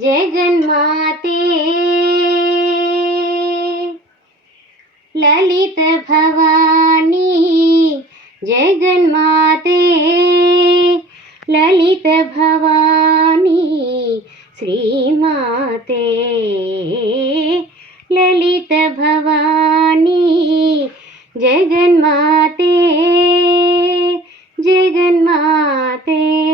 जगन्माते ललित भवानी, जगन्माते ललित भवानी, श्रीमाते ललित भवानी, जगन्माते जगन्माते।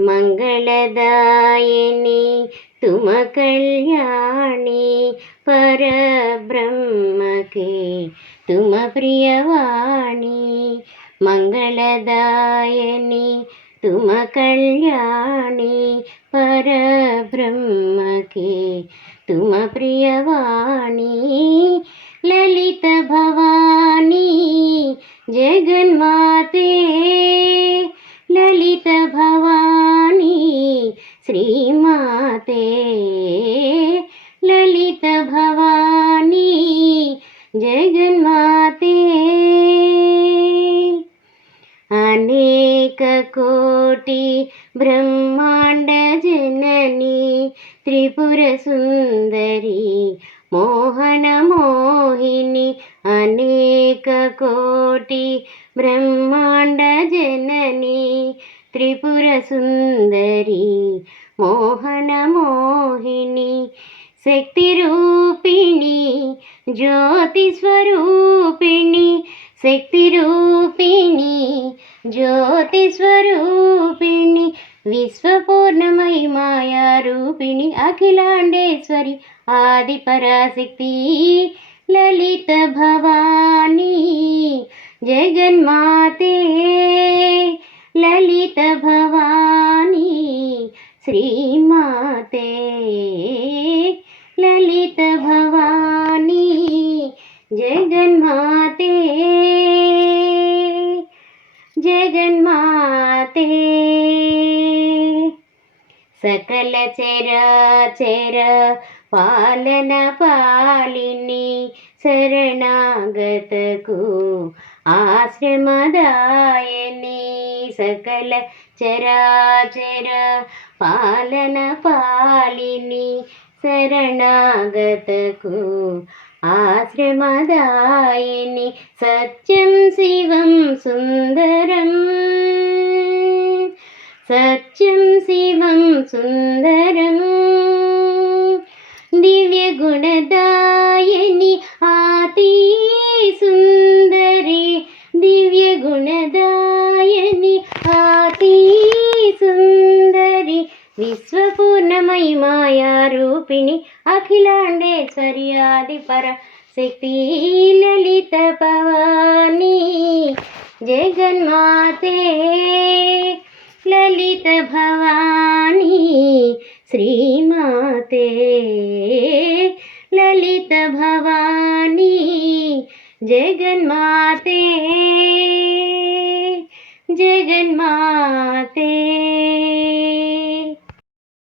मंगलदायिनी तुम कल्याणी, परब्रह्म के तुम प्रियवाणी। मंगलदायिनी तुम कल्याणी, परब्रह्म के तुम प्रियवाणी। ललित भवानी, जगन्माते ललित भवानी, श्रीमाते ललित भवानी, जगन्माते। अनेक कोटि ब्रह्मांड जननी, त्रिपुर सुंदरी मोहन मोहिनी। अनेक कोटि ब्रह्मांड जननी, त्रिपुर सुंदरी मोहन मोहिनी। शक्ति रूपिणी ज्योति स्वरूपिणी, शक्ति रूपिणी ज्योति स्वरूपिणी। विश्व पूर्णमयी माया रूपिणी, अखिलांडेश्वरी आदि पराशक्ति। ललित भवानी, जगन्माते ललित भवानी, श्रीमाते ललित भवानी, जगन्माते जगन्माते। सकल चराचर पालन पालिनी, शरणागत को आश्रमदायिनी। सकल चराचर पालन पालिनी, शरणागत को आश्रमदायिनी। सत्यं शिवं सुंदरं, सत्यं शिवं सुंदरं, दिव्य गुणदायिनी आति सुंदरी। दिव्य गुणदायिनी आति सुंदरी, विश्वपूर्णमयी माया रूपिणी, अखिलांडेश्वरी आदि पराशक्ति। ललित भवानी, जगन्माते ललित भवानी, श्रीमाते ललित भवानी, जगन्माते जगन्माते।